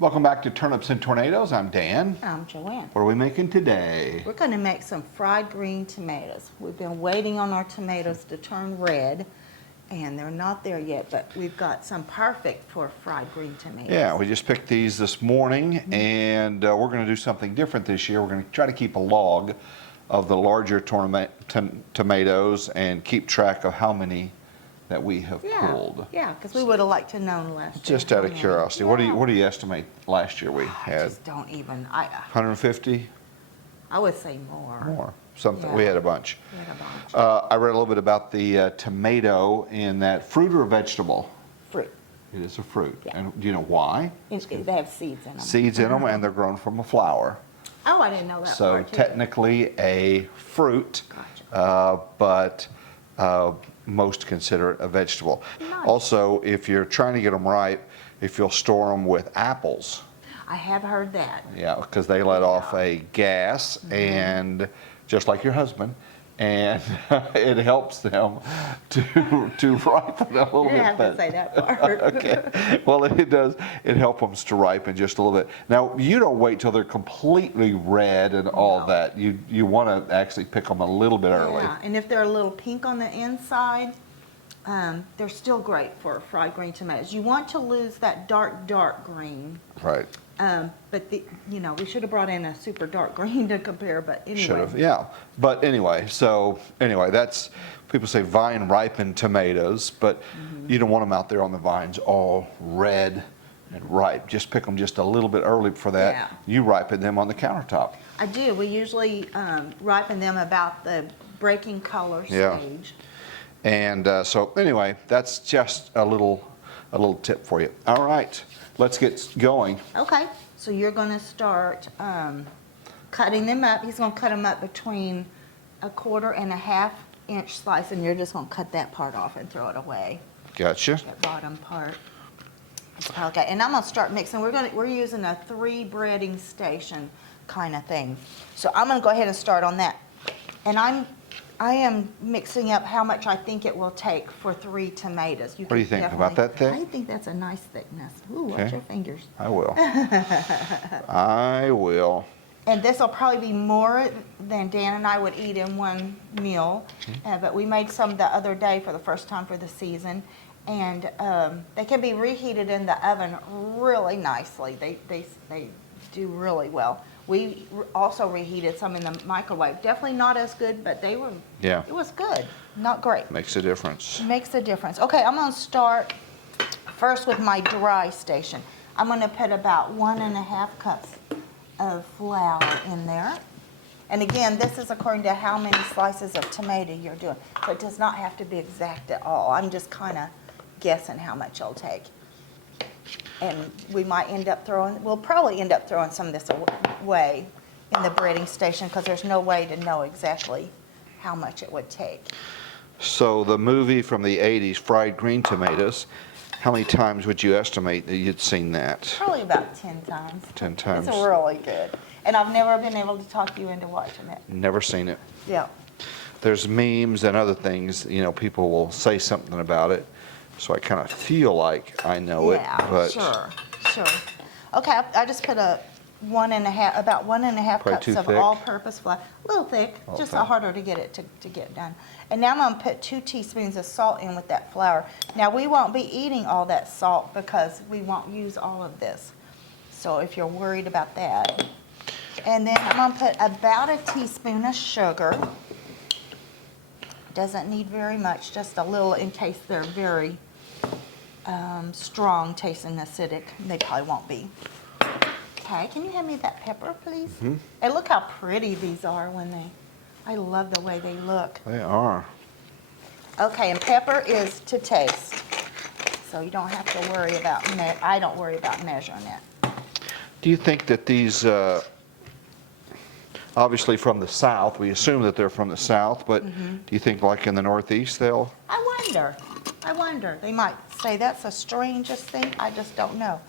Welcome back to Turnips and Tornadoes. I'm Dan. I'm Joanne. What are we making today? We're going to make some fried green tomatoes. We've been waiting on our tomatoes to turn red, and they're not there yet, but we've got some perfect for fried green tomatoes. Yeah, we just picked these this morning, and we're going to do something different this year. We're going to try to keep a log of the larger tomatoes and keep track of how many that we have pulled. Yeah, because we would have liked to know last year. Just out of curiosity, what do you estimate last year we had? I just don't even. 150? I would say more. More. Something. Yeah. We had a bunch. We had a bunch. I read a little bit about the tomato in that fruit or vegetable. Fruit. It is a fruit. Yeah. And do you know why? They have seeds in them. Seeds in them, and they're grown from a flower. Oh, I didn't know that So part too. technically a fruit, Gotcha. but most consider it a vegetable. Nice. Also, if you're trying to get them ripe, if you'll store them with apples, I have heard that. yeah, because they let off a gas, and just like your husband, and it helps them to ripen a little You bit. didn't have to say that part. Okay. Well, it does. It helps them to ripen just a little bit. Now, you don't wait till they're completely red and all that. You want to actually pick them a little bit early. Yeah, and if they're a little pink on the inside, they're still great for fried green tomatoes. You want to lose that dark green. Right. But we should have brought in a super dark green to compare. But anyway. Should have, yeah. But anyway, that's, people say vine ripened tomatoes, but you don't want them out there on the vines all red and ripe. Just pick them just a little bit early for that. Yeah. You ripen them on the countertop. I do. We usually ripen them about the breaking color Yeah. stage. And so anyway, that's just a little tip for you. All right, let's get going. Okay, so you're going to start cutting them up. He's going to cut them up between 1/4 and 1/2 inch slice, and you're just going to cut that part off and throw it away. Gotcha. That bottom part. Okay, and I'm going to start mixing. We're using a 3 breading station kind of thing. So I'm going to go ahead and start on that. And I am mixing up how much I think it will take for 3 tomatoes. What do you think about that thick? I think that's a nice thickness. Ooh, watch Okay. your fingers. I will. I will. And this will probably be more than Dan and I would eat in one meal. But we made some the other day for the first time for the season. And they can be reheated in the oven really nicely. They do really well. We also reheated some in the microwave. Definitely not as good, but they were. Yeah. It was good, not great. Makes a difference. Makes a difference. Okay, I'm going to start first with my dry station. I'm going to put about 1.5 cups of flour in there. And again, this is according to how many slices of tomato you're doing. So it does not have to be exact at all. I'm just kind of guessing how much it'll take. And we'll probably end up throwing some of this away in the breading station because there's no way to know exactly how much it would take. So the movie from the 80s, Fried Green Tomatoes, how many times would you estimate that you'd seen that? Probably about 10 times. 10 times. It's really good. And I've never been able to talk you into watching it. Never seen it. Yeah. There's memes and other things, people will say something about it. So I kind of feel like I know it, but sure. Okay, I just put about 1.5 cups too of thick. all-purpose flour. A little thick, just thick. harder to get it to get done. And now I'm going to put 2 teaspoons of salt in with that flour. Now we won't be eating all that salt because we won't use all of this. So if you're worried about that. And then I'm going to put about a teaspoon of sugar. Doesn't need very much, just a little in case they're very strong tasting acidic. They probably won't be. Okay, can you hand me that pepper, please? And look how pretty these are I love the way they look. they are. Okay, and pepper is to taste. So you don't have to worry about, I don't worry about measuring it. Do you think that these, obviously from the South, we assume that they're from the South, but do you think like in the Northeast they'll? I wonder. They might say that's the strangest thing. I just don't know.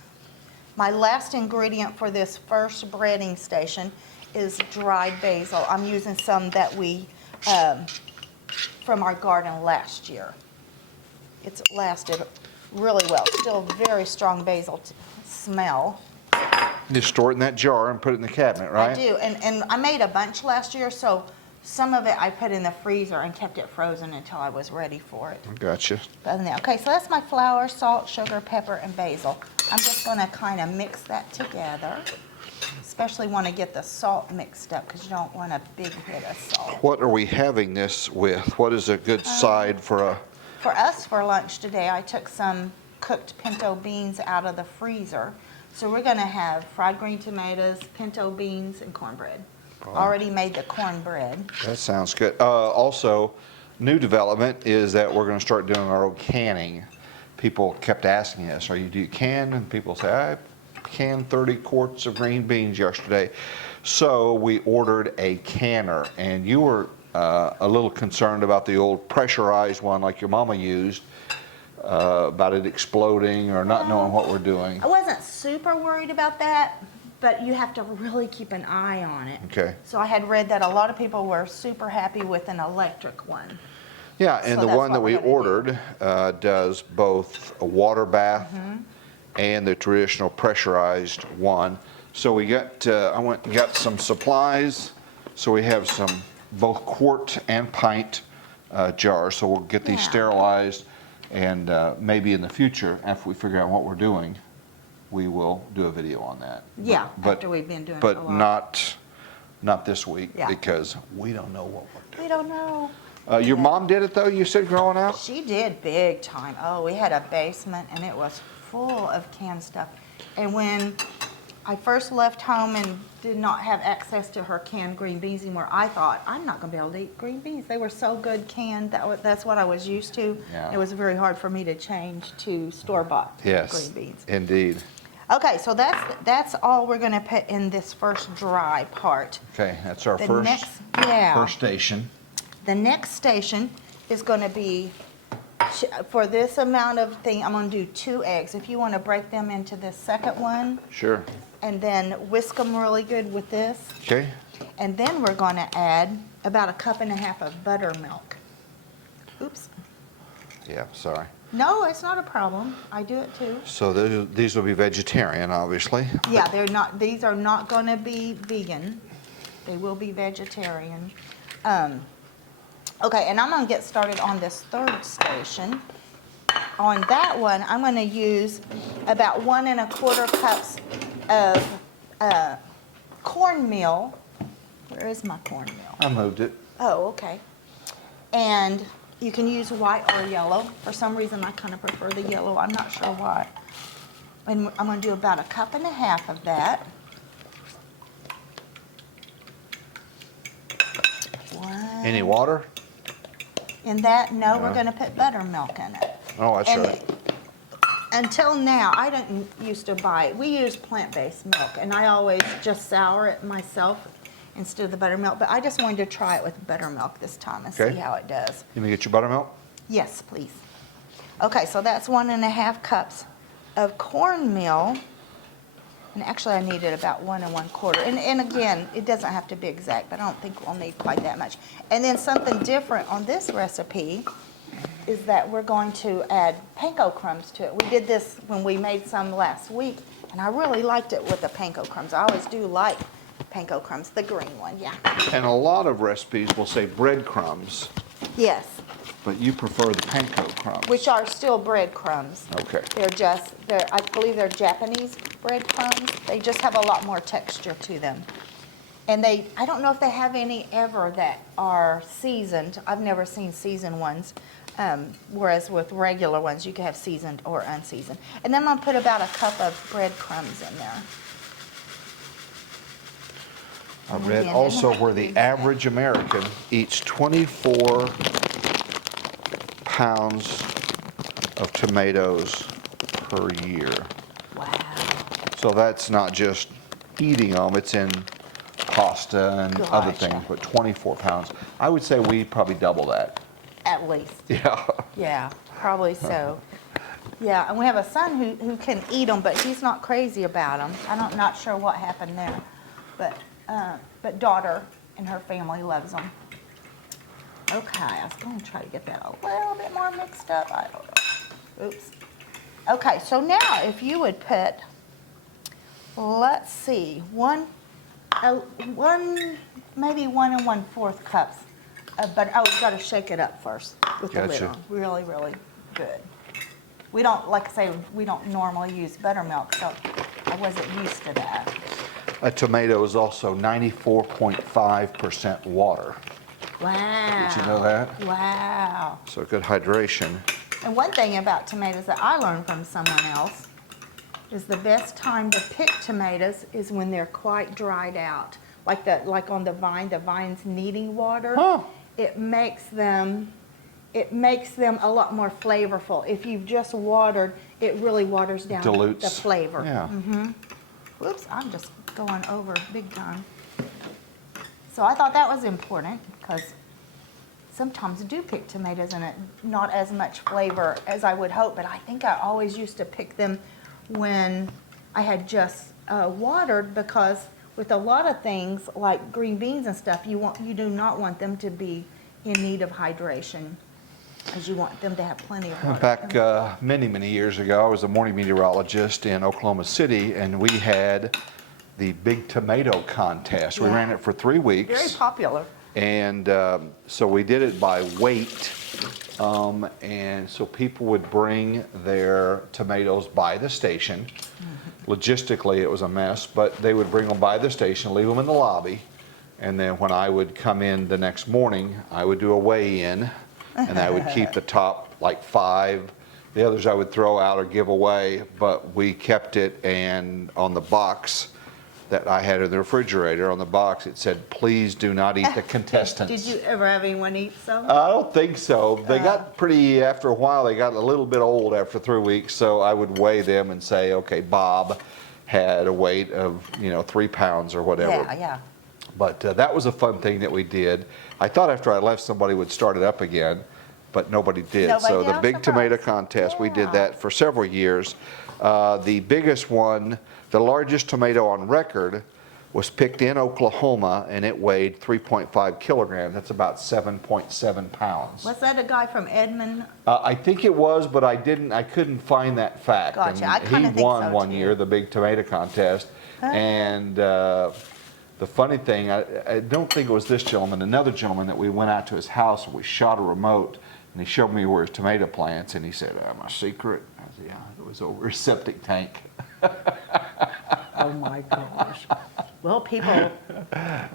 My last ingredient for this first breading station is dried basil. I'm using some that we, from our garden last year. It's lasted really well. Still very strong basil smell. You store it in that jar and put it in the cabinet, right? I do, and I made a bunch last year, so some of it I put in the freezer and kept it frozen until I was ready for it. Gotcha. Okay, so that's my flour, salt, sugar, pepper, and basil. I'm just gonna kind of mix that together. Especially want to get the salt mixed up because you don't want a big hit of salt. What are we having this with? What is a good side for a... For us, for lunch today, I took some cooked pinto beans out of the freezer. So we're gonna have fried green tomatoes, pinto beans, and cornbread. Already made the cornbread. That sounds good. Also, new development is that we're going to start doing our own canning. People kept asking us, do you can? And people say, I canned 30 quarts of green beans yesterday. So we ordered a canner, and you were a little concerned about the old pressurized one like your mama used, about it exploding or not knowing what we're doing. I wasn't super worried about that, but you have to really keep an eye on it. Okay. So I had read that a lot of people were super happy with an electric one. Yeah, and So the that's one that what we we're gonna ordered does both a water bath and the traditional pressurized one. So we got, I went and got some supplies. So we have some both quart and pint jars. So we'll get these Yeah. sterilized, and maybe in the future, after we figure out what we're doing, we will do a video on that. Yeah, But- after we've been doing it a But lot. not this week, Yeah. because we don't know what we're doing. We don't know. Your mom did it though, you said, growing up? She did big time. Oh, we had a basement and it was full of canned stuff. And when I first left home and did not have access to her canned green beans anymore, I thought, I'm not gonna be able to eat green beans. They were so good canned, that's what I was used to. Yeah. It was very hard for me to change to store-bought Yes, green beans. indeed. Okay, so that's all we're gonna put in this first dry part. Okay, that's our The first, next, yeah. first station. The next station is going to be, for this amount of thing, I'm going to do 2 eggs. If you want to break them into the second one, Sure. and then whisk them really good with this. Okay, And then we're going to add about 1.5 cups of buttermilk. Oops. yeah, sorry. No, it's not a problem. I do it too. So these will be vegetarian, obviously. Yeah, these are not going to be vegan. They will be vegetarian. Okay, and I'm going to get started on this third station. On that one, I'm going to use about 1.25 cups of cornmeal. Where is my cornmeal? I moved it. Oh, okay. And you can use white or yellow. For some reason, I kind of prefer the yellow. I'm not sure why. And I'm going to do about 1.5 cups of that. Any water? In that, no, we're No. going to put buttermilk in it. Oh, that's And right. until now, I didn't used to buy it. We use plant-based milk, and I always just sour it myself instead of the buttermilk. But I just wanted to try it with buttermilk this time and Okay. see how it does. You gonna get your buttermilk? Yes, please. Okay, so that's 1.5 cups of cornmeal. And actually, I needed about 1 1/4. And again, it doesn't have to be exact, but I don't think we'll need quite that much. And then something different on this recipe is that we're going to add panko crumbs to it. We did this when we made some last week, and I really liked it with the panko crumbs. I always do like panko crumbs, the green one, yeah. And a lot of recipes will say breadcrumbs, Yes, but you prefer the panko crumbs. which are still breadcrumbs. Okay. I believe they're Japanese breadcrumbs. They just have a lot more texture to them. And I don't know if they have any ever that are seasoned. I've never seen seasoned ones. Whereas with regular ones, you can have seasoned or unseasoned. And then I'm gonna put about 1 cup of breadcrumbs in there. I And read again, also doesn't where have to the be exact. average American eats 24 pounds of tomatoes per year. Wow. So that's not just eating them, it's in pasta and other Gotcha. things, but 24 pounds. I would say we probably double that. At least. Yeah. Yeah, probably so. Yeah, and we have a son who can eat them, but he's not crazy about them. I'm not sure what happened there. But daughter and her family loves them. Okay, I was going to try to get that a little bit more mixed up. I don't know. Oops. Okay, so now if you would put let's see, maybe 1 1/4 cups of butter. Oh, you got to shake it up first with the lid Gotcha. on. Really, really good. We don't, like I say, we don't normally use buttermilk, so I wasn't used to that. A tomato is also 94.5% water. Wow. Did you know that? Wow. So good hydration. And one thing about tomatoes that I learned from someone else is the best time to pick tomatoes is when they're quite dried out. Like on the vine's needing water. Huh. It makes them a lot more flavorful. If you've just watered, it really waters down Dilutes. the flavor. Yeah. Whoops, I'm just going over big time. So I thought that was important because sometimes I do pick tomatoes and it not as much flavor as I would hope, but I think I always used to pick them when I had just watered, because with a lot of things like green beans and stuff, you do not want them to be in need of hydration, as you want them to have plenty of water. Back many, many years ago, I was a morning meteorologist in Oklahoma City, and we had the Big Tomato Contest. We Yeah. ran it for 3 weeks. Very popular. And so we did it by weight. And so people would bring their tomatoes by the station. Logistically, it was a mess, but they would bring them by the station, leave them in the lobby. And then when I would come in the next morning, I would do a weigh-in, and I would keep the top like 5. The others I would throw out or give away, but we kept it. And on the box that I had in the refrigerator, on the box, it said, "Please do not eat the contestants." Did you ever have anyone eat some? I don't think so. They got pretty, after a while, they got a little bit old after 3 weeks, so I would weigh them and say, okay, Bob had a weight of, 3 pounds or whatever. Yeah, yeah. But that was a fun thing that we did. I thought after I left, somebody would start it up again, but nobody did. Nobody So did? the I'm Big Tomato surprised. Contest, we did Yeah. that for several years. The biggest one, the largest tomato on record, was picked in Oklahoma, and it weighed 3.5 kilograms. That's about 7.7 pounds. Was that a guy from Edmond? I think it was, but I couldn't find that fact. Gotcha. And I kinda he think won so, one too. year, the Big Tomato Contest. And the funny thing, I don't think it was this gentleman, another gentleman that we went out to his house and we shot a remote, and he showed me where his tomato plants, and he said, "My secret?" I said, "Yeah, it was over a septic tank." Oh my gosh. Well, people,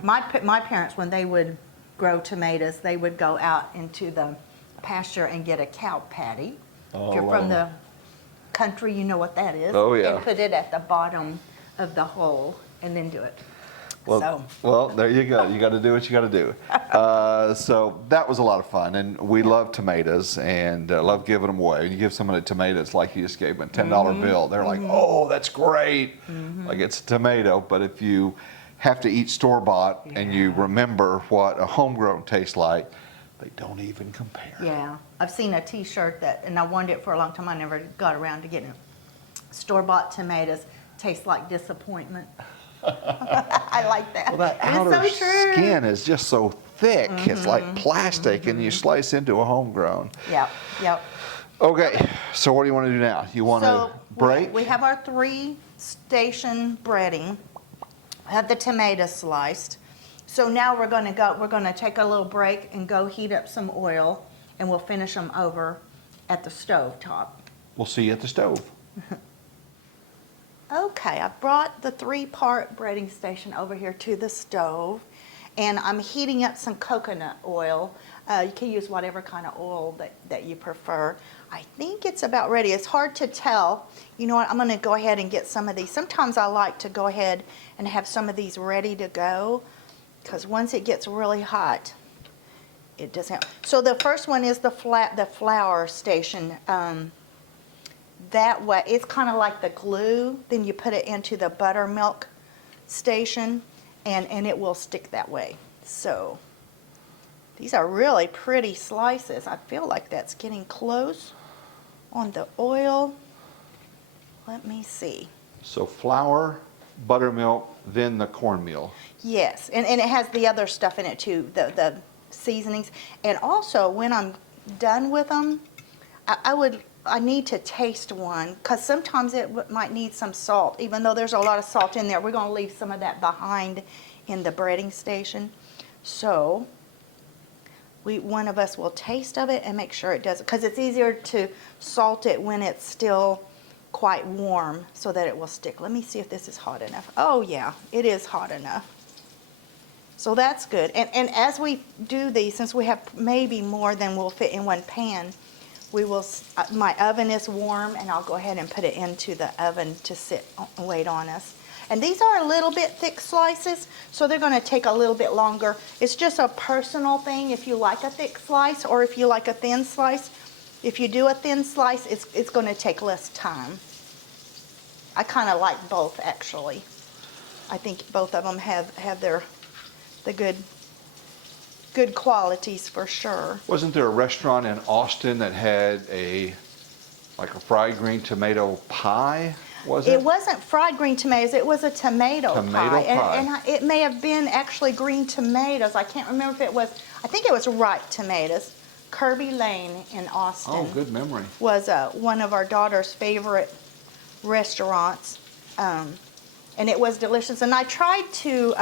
my parents, when they would grow tomatoes, they would go out into the pasture and get a cow patty. If you're from the country, you know what that is. Oh, yeah. And put it at the bottom of the hole and then do it. Well, there you go. You got to do what you got to do. So that was a lot of fun, and we love tomatoes and love giving them away. When you give somebody a tomato, it's like you just gave them a $10 bill. They're like, "Oh, that's great!" Like it's a tomato. But if you have to eat store-bought and you remember what a homegrown tastes like, they don't even compare. Yeah, I've seen a T-shirt and I wanted it for a long time. I never got around to getting it. Store-bought tomatoes taste like disappointment. I like that. Well, that And outer it's so true. skin is just so thick. It's like plastic, and you slice into a homegrown. Yep, yep. Okay, so what do you want to do now? You want to break? We have our 3-station breading. I have the tomatoes sliced. So now we're going to take a little break and go heat up some oil, and we'll finish them over at the stove top. We'll see you at the stove. Okay, I brought the 3-part breading station over here to the stove, and I'm heating up some coconut oil. You can use whatever kind of oil that you prefer. I think it's about ready. It's hard to tell. You know what, I'm gonna go ahead and get some of these. Sometimes I like to go ahead and have some of these ready to go, because once it gets really hot, it doesn't. So the first one is the flour station. That way, it's kind of like the glue. Then you put it into the buttermilk station, and it will stick that way. So these are really pretty slices. I feel like that's getting close on the oil. Let me see. So flour, buttermilk, then the cornmeal. Yes, and it has the other stuff in it too, the seasonings. And also, when I'm done with them, I I need to taste one because sometimes it might need some salt. Even though there's a lot of salt in there, we're going to leave some of that behind in the breading station. So one of us will taste of it and make sure it does, because it's easier to salt it when it's still quite warm so that it will stick. Let me see if this is hot enough. Oh yeah, it is hot enough. So that's good. And as we do these, since we have maybe more than will fit in one pan, we will, my oven is warm and I'll go ahead and put it into the oven to wait on us. And these are a little bit thick slices, so they're going to take a little bit longer. It's just a personal thing if you like a thick slice or if you like a thin slice. If you do a thin slice, it's going to take less time. I kind of like both, actually. I think both of them have the good qualities for sure. Wasn't there a restaurant in Austin that had like a fried green tomato pie? Was it? It wasn't fried green tomatoes. It was a tomato pie. Pie. And it may have been actually green tomatoes. I can't remember if it was. I think it was ripe tomatoes. Kirby Lane in Austin. Oh, good memory. Was one of our daughter's favorite restaurants, and it was delicious. And I tried to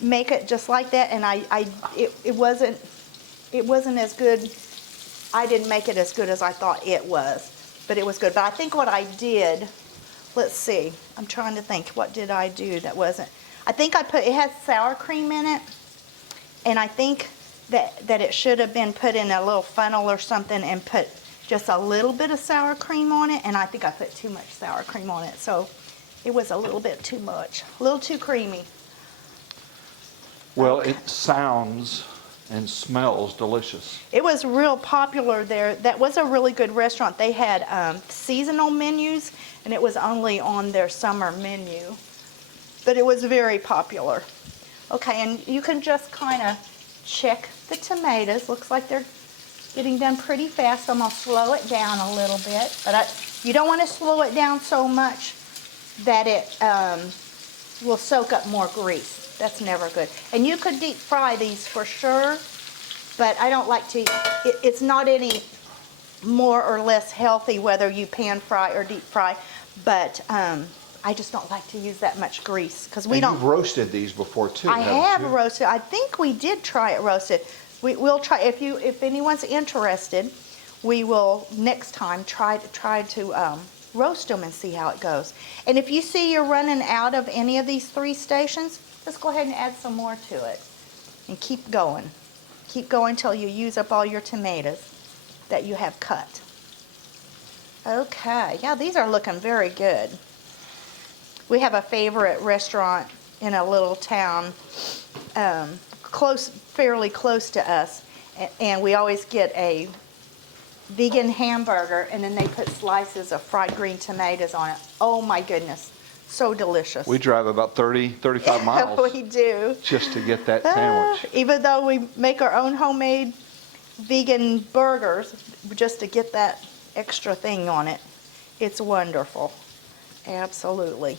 make it just like that, and it wasn't as good. I didn't make it as good as I thought it was. But it was good. But I think what I did, let's see, I'm trying to think, what did I do that wasn't, I think it had sour cream in it, and I think that it should have been put in a little funnel or something and put just a little bit of sour cream on it, and I think I put too much sour cream on it, so it was a little bit too much, a little too creamy. Well, it sounds and smells delicious. It was real popular there. That was a really good restaurant. They had seasonal menus, and it was only on their summer menu. But it was very popular. Okay, and you can just kind of check the tomatoes. Looks like they're getting done pretty fast. I'm going to slow it down a little bit. But you don't want to slow it down so much that it will soak up more grease. That's never good. And you could deep fry these for sure, but I don't like to, it's not any more or less healthy whether you pan fry or deep fry, but I just don't like to use that much grease because we don't. You've roasted these before too, I haven't have you? roasted. I think we did try it roasted. We'll try, if anyone's interested, we will next time try to roast them and see how it goes. And if you see you're running out of any of these 3 stations, just go ahead and add some more to it and keep going. Keep going till you use up all your tomatoes that you have cut. Okay, yeah, these are looking very good. We have a favorite restaurant in a little town fairly close to us, and we always get a vegan hamburger, and then they put slices of fried green tomatoes on it. Oh my goodness. So delicious. We drive about 35 miles We do. just to get that sandwich. Even though we make our own homemade vegan burgers, just to get that extra thing on it. It's wonderful. Absolutely.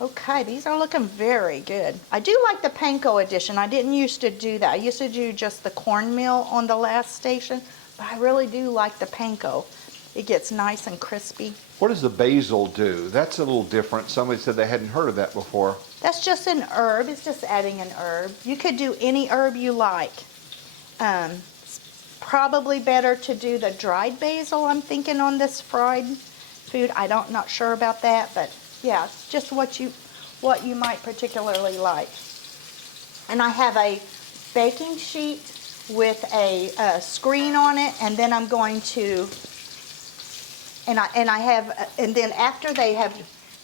Okay, these are looking very good. I do like the panko edition. I didn't used to do that. I used to do just the cornmeal on the last station, but I really do like the panko. It gets nice and crispy. What does the basil do? That's a little different. Somebody said they hadn't heard of that before. That's just an herb. It's just adding an herb. You could do any herb you like. It's probably better to do the dried basil, I'm thinking, on this fried food. Not sure about that, but yeah, it's just what you might particularly like. And I have a baking sheet with a screen on it, and then I'm going to. And then after they have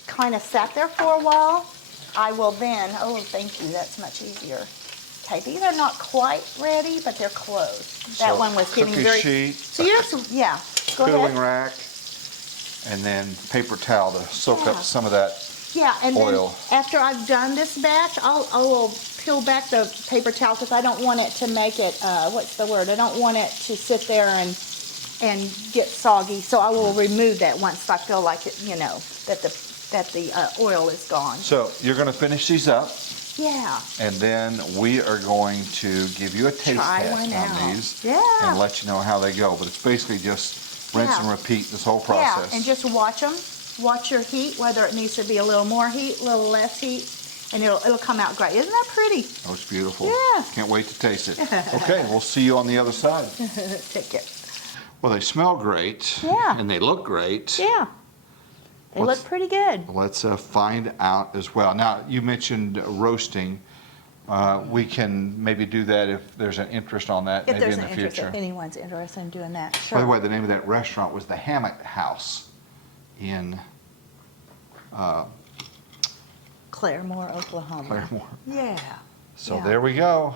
kind of sat there for a while, I will then, oh, thank you, that's much easier. Okay, these are not quite ready, but they're close. That one was getting very. Sheet, So you just, yeah, go cooling ahead. rack, and then paper towel to soak up some of that Yeah, and oil. then after I've done this batch, I will peel back the paper towel because I don't want it to make it, what's the word? I don't want it to sit there and get soggy, so I will remove that once I feel like it, that the oil is gone. So you're going to finish these up. Yeah. And then we are going to give you a taste Try test one on out. these. Yeah. And let you know how they go. But it's basically just rinse and Yeah. repeat this whole process. Yeah, and just watch them. Watch your heat, whether it needs to be a little more heat, a little less heat, and it'll come out great. Isn't that pretty? Oh, it's beautiful. Yeah. Can't wait to taste it. Okay, we'll see you on the other side. Take it. Well, they smell great. Yeah. And they look great. Yeah. They Let's- look pretty good. Let's find out as well. Now, you mentioned roasting. We can maybe do that if there's an interest on that, If maybe there's in an the interest, future. if anyone's interested in doing that, By the sure. way, the name of that restaurant was the Hammock House in Claremore, Oklahoma. Claremore. Yeah. So Yeah. there we go.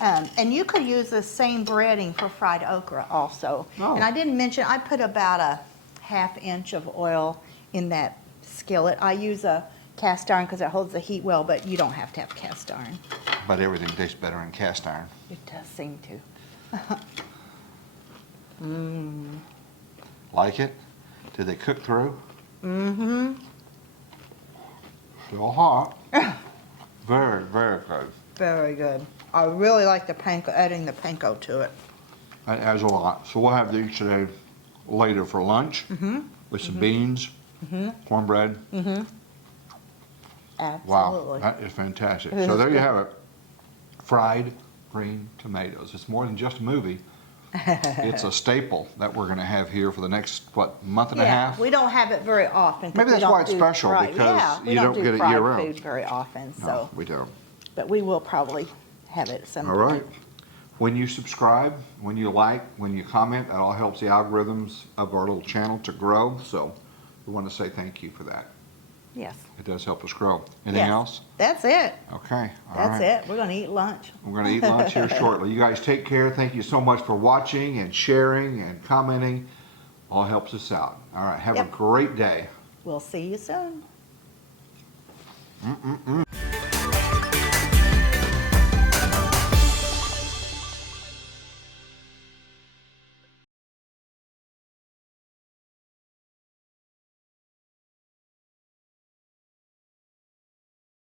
And you could use the same breading for fried okra also. Oh. And I didn't mention, I put about a 1/2 inch of oil in that skillet. I use a cast iron because it holds the heat well, but you don't have to have cast iron. But everything tastes better in cast iron. It does seem to. Like it? Did they cook through? Mm-hmm. Still hot. Very, very good. Very good. I really like the panko, adding the panko to it. That adds a lot. So we'll have these today later for lunch with some beans, cornbread. Wow, Absolutely. that is fantastic. So there you have it. Fried green tomatoes. It's more than just a movie. It's a staple that we're going to have here for the next, what, month and a half? We don't have it very often. 'cause Maybe we that's don't why it's do special, fried- because yeah, we you don't do get it fried year-round. food very often, No, so, we don't. but we will probably have it some All right. When you subscribe, when you like, when you comment, that all helps the algorithms of our little channel to grow. So we want to say thank you for that. Yes. It does help us grow. Anything Yes. else? That's it. Okay. All That's right. it. We're gonna eat lunch. We're going to eat lunch here shortly. You guys take care. Thank you so much for watching and sharing and commenting. All helps us out. All right. Have a Yep. great day. We'll see you soon.